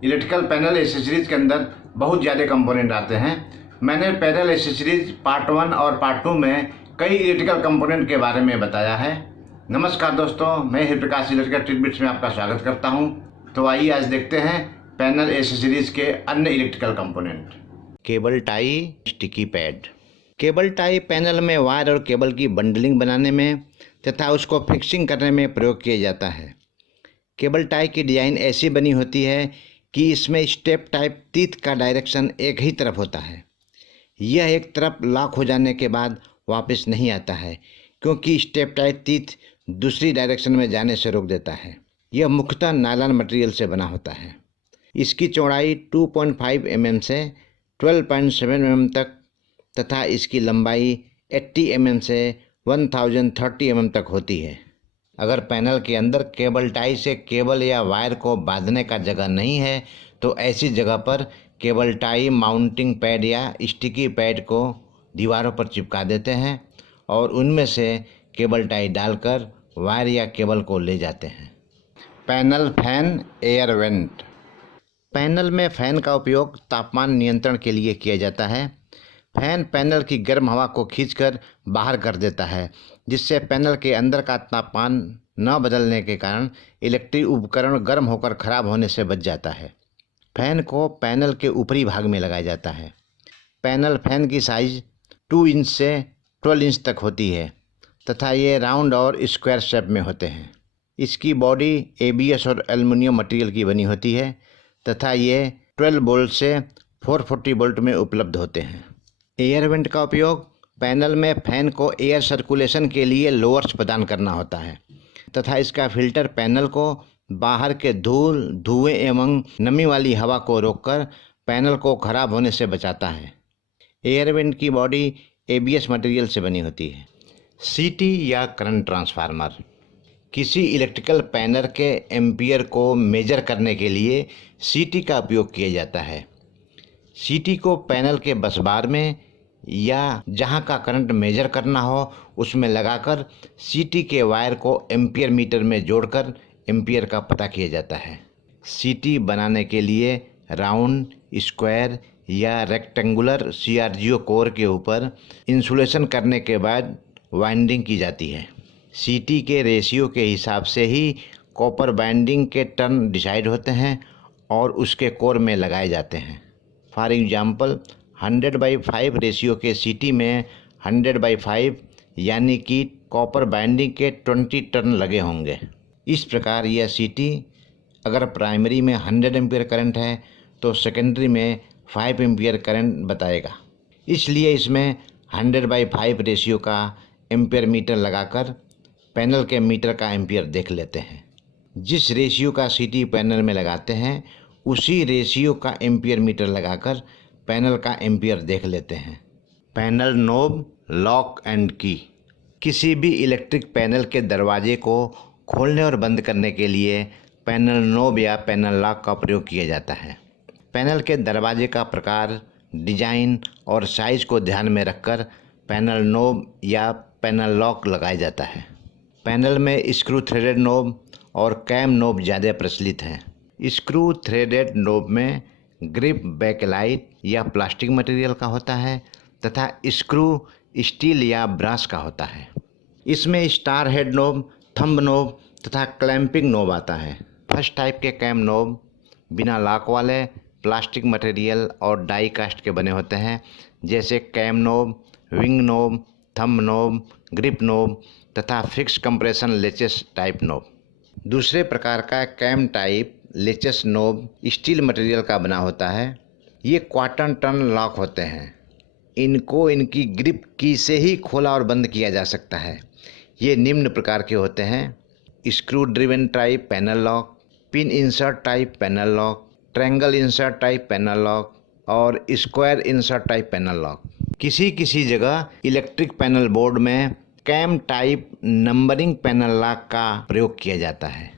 Electrical panel accessories के अंदर बहुत ज़्यादा कंपोनेंट आते हैं। मैंने पैनल एसेसरीज पार्ट 1 और पार्ट 2 में कई इलेक्ट्रिकल कंपोनेंट के बारे में बताया है। नमस्कार दोस्तों, मैं हिरप्रकाश इलेक्ट्रिकल ट्रिकबिट्स में आपका स्वागत करता हूं। तो आइए आज देखते हैं पैनल एसेसरीज के अन्य electrical component. Cable tie, sticky pad. Cable tie panel में वायर और केबल की बंडलिंग बनाने में तथा उसको फिक्सिंग करने में प्रयोग किया जाता है। केबल टाई की डिज़ाइन ऐसी बनी होती है कि इसमें स्टेप टाइप टीथ का डायरेक्शन एक ही तरफ होता है। यह एक तरफ लॉक हो जाने के बाद वापस नहीं आता है, क्योंकि स्टेप टाइप टीथ दूसरी डायरेक्शन में जाने से रोक देता है। यह मुख्यतः नायलॉन मटेरियल से बना होता है। इसकी चौड़ाई 2.5 mm से 12.7 mm तक तथा इसकी लंबाई 80 mm से 1030 mm तक होती है। अगर पैनल के अंदर केबल टाई से केबल या वायर को बांधने का जगह नहीं है तो ऐसी जगह पर केबल टाई माउंटिंग पैड या स्टिकी पैड को दीवारों पर चिपका देते हैं और उनमें से केबल टाई डालकर वायर या केबल को ले जाते हैं। Panel fan air vent. Panel में फैन का उपयोग तापमान नियंत्रण के लिए किया जाता है। फैन पैनल की गर्म हवा को खींचकर बाहर कर देता है, जिससे पैनल के अंदर का तापमान न बदलने के कारण इलेक्ट्रिक उपकरण गर्म होकर खराब होने से बच जाता है। फैन को पैनल के ऊपरी भाग में लगाया जाता है। पैनल फैन की साइज़ 2 इंच से 12 इंच तक होती है तथा ये राउंड और स्क्वायर शेप में होते हैं। इसकी बॉडी ABS और एल्युमिनियम मटेरियल की बनी होती है तथा ये 12 वोल्ट से 440 वोल्ट में उपलब्ध होते हैं। एयर वेंट का उपयोग पैनल में फैन को एयर सर्कुलेशन के लिए लोअर्स प्रदान करना होता है तथा इसका फिल्टर पैनल को बाहर के धूल, धुएं एवं नमी वाली हवा को रोककर पैनल को खराब होने से बचाता है। एयर वेंट की बॉडी ABS मटेरियल से बनी होती है। CT या करंट ट्रांसफार्मर। किसी इलेक्ट्रिकल पैनल के एम्पियर को मेजर करने के लिए CT का उपयोग किया जाता है। CT को पैनल के बसबार में या जहां का करंट मेजर करना हो उसमें लगाकर CT के वायर को एम्पियर मीटर में जोड़कर एम्पियर का पता किया जाता है। CT बनाने के लिए राउंड, स्क्वायर या रेक्टेंगुलर CRGO कोर के ऊपर इंसुलेशन करने के बाद वाइंडिंग की जाती है। CT के रेशियो के हिसाब से ही कॉपर बाइंडिंग के टर्न डिसाइड होते हैं और उसके कोर में लगाए जाते हैं। फॉर एग्जाम्पल 100/5 रेशियो के CT में 100/5 यानी कि कॉपर बाइंडिंग के 20 टर्न लगे होंगे। इस प्रकार यह CT अगर प्राइमरी में 100 एम्पियर करंट है तो सेकेंडरी में 5 एम्पियर करंट बताएगा। इसलिए इसमें 100/5 रेशियो का एम्पियर मीटर लगाकर पैनल के मीटर का एम्पियर देख लेते हैं। जिस रेशियो का CT पैनल में लगाते हैं उसी रेशियो का एम्पियर मीटर लगाकर पैनल का एम्पियर देख लेते हैं। पैनल नोब, लॉक एंड की। किसी भी इलेक्ट्रिक पैनल के दरवाजे को खोलने और बंद करने के लिए पैनल नोब या पैनल लॉक का प्रयोग किया जाता है। पैनल के दरवाजे का प्रकार, डिजाइन और साइज को ध्यान में रखकर पैनल नोब या पैनल लॉक लगाया जाता है। पैनल में स्क्रू थ्रेडेड नोब और कैम नोब ज़्यादा प्रचलित हैं। स्क्रू थ्रेडेड नोब में ग्रिप बैकलाइट या प्लास्टिक मटेरियल का होता है तथा स्क्रू स्टील या ब्रास का होता है। इसमें star head knob, thumb knob तथा क्लैंपिंग नोब आता है। फर्स्ट टाइप के कैम नोब बिना लॉक वाले प्लास्टिक मटेरियल और डाई कास्ट के बने होते हैं, जैसे cam knob, wing knob, thumb knob, grip knob तथा fix compression latches type knob. दूसरे प्रकार का cam type latches knob steel material का बना होता है। ये क्वार्टर टर्न लॉक होते हैं। इनको इनकी ग्रिप की से ही खोला और बंद किया जा सकता है। ये निम्न प्रकार के होते हैं: screw driven type panel lock, pin insert type panel lock, triangle insert type panel lock और square insert type panel lock. किसी जगह इलेक्ट्रिक पैनल बोर्ड में cam type numbering panel lock का प्रयोग किया जाता है।